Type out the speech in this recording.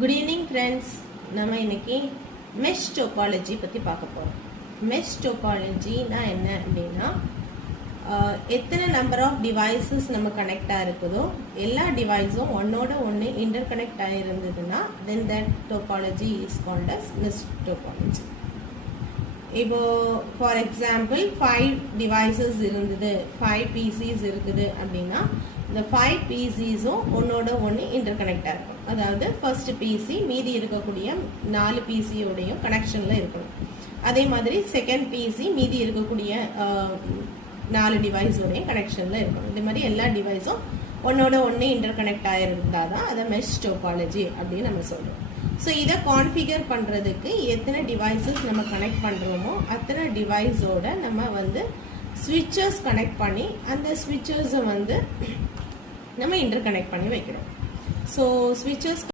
Good evening friends. நம்ம இன்னைக்கு mesh topology பத்தி பார்க்க போறோம். mesh topology னா என்ன அப்படின்னா எத்தனை நம்பர் ஆஃப் டிவைசஸ் நம்ம கனெக்ட் ஆயிருக்குதோ எல்லா டிவைஸும் ஒன்னோட ஒன்று இன்டர்கனெக்ட் ஆயிருந்ததுன்னா then that topology is called as mesh topology. இப்போ ஃபார் எக்ஸாம்பிள் 5 டிவைசஸ் இருந்தது, 5 PCs இருக்குது அப்படின்னா இந்த 5 PCஸும் ஒன்னோட ஒன்று இன்டர்கனெக்டாக இருக்கும். அதாவது ஃபர்ஸ்ட் PC மீதி இருக்கக்கூடிய 4 PCயோடையும் கனெக்ஷனில் இருக்கணும். அதே மாதிரி செகண்ட் PC மீதி இருக்கக்கூடிய 4 டிவைஸோடையும் கனெக்ஷனில் இருக்கணும். இதே மாதிரி எல்லா டிவைஸும் ஒன்னோட ஒன்று இன்டர்கனெக்ட் ஆகிருந்தால் தான் அதை மெஷ் டோபாலஜி அப்படின்னு நம்ம சொல்கிறோம். ஸோ இதை கான்ஃபிகர் பண்ணுறதுக்கு எத்தனை டிவைசஸ் நம்ம கனெக்ட் பண்ணுறோமோ அத்தனை டிவைஸோட நம்ம வந்து ஸ்விட்சஸ் கனெக்ட் பண்ணி அந்த ஸ்விட்சஸை வந்து நம்ம இன்டர்கனெக்ட் பண்ணி வைக்கிறோம். ஸோ ஸ்விட்சஸ்